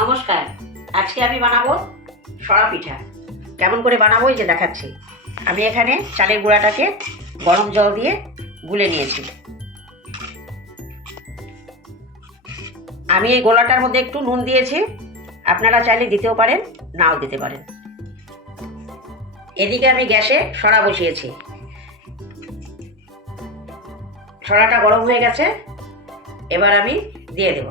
নমস্কার। আজকে আমি বানাবো সরা পিঠা। কেমন করে বানাবো এই যে দেখাচ্ছি। আমি এখানে চালের গুঁড়াটাকে গরম জল দিয়ে গুলে নিয়েছি। আমি এই গোলাটার মধ্যে একটু নুন দিয়েছি, আপনারা চাইলে দিতেও পারেন, নাও দিতে পারেন। এদিকে আমি গ্যাসে সরা বসিয়েছি। সরাটা গরম হয়ে গেছে, এবার আমি দিয়ে দেব।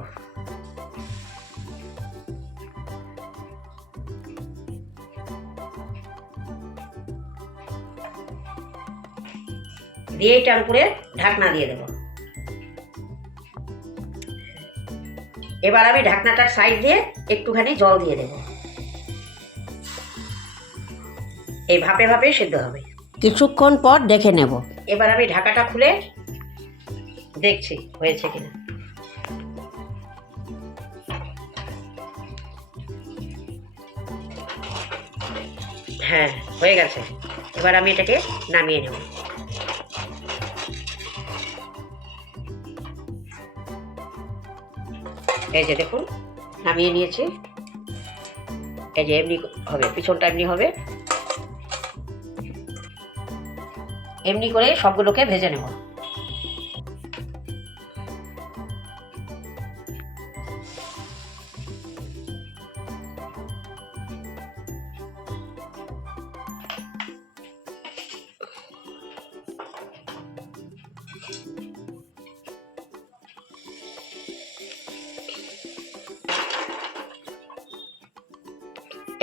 দিয়ে এটার উপরে ঢাকনা দিয়ে দেব। এবার আমি ঢাকনাটার সাইড দিয়ে একটুখানি জল দিয়ে দেব। এই ভাপে ভাপে সিদ্ধ হবে। কিছুক্ষণ পর দেখে নেব। এবার আমি ঢাকাটা খুলে দেখছি হয়েছে কিনা। হ্যাঁ, হয়ে গেছে। এবার আমি এটাকে নামিয়ে নেব। এই যে দেখুন, নামিয়ে নিয়েছি। এই যে এমনি হবে, পিছনটা এমনি হবে। এমনি করে সবগুলোকে ভেজে নেব।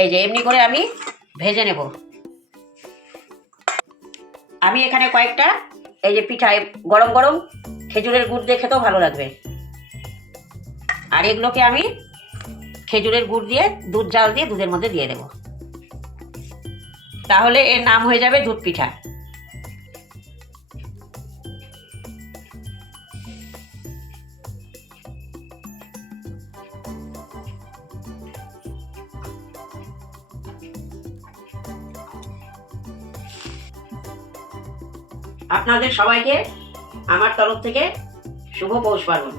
এই যে এমনি করে আমি ভেজে নেব। আমি এখানে কয়েকটা এই যে পিঠা গরম গরম খেজুরের গুড় দিয়ে খেতেও ভালো লাগবে। আর এগুলোকে আমি খেজুরের গুড় দিয়ে দুধ জাল দিয়ে দুধের মধ্যে দিয়ে দেব। তাহলে এর নাম হয়ে যাবে দুধ পিঠা। আপনাদের সবাইকে আমার তরফ থেকে শুভ পৌষ পার্বণ।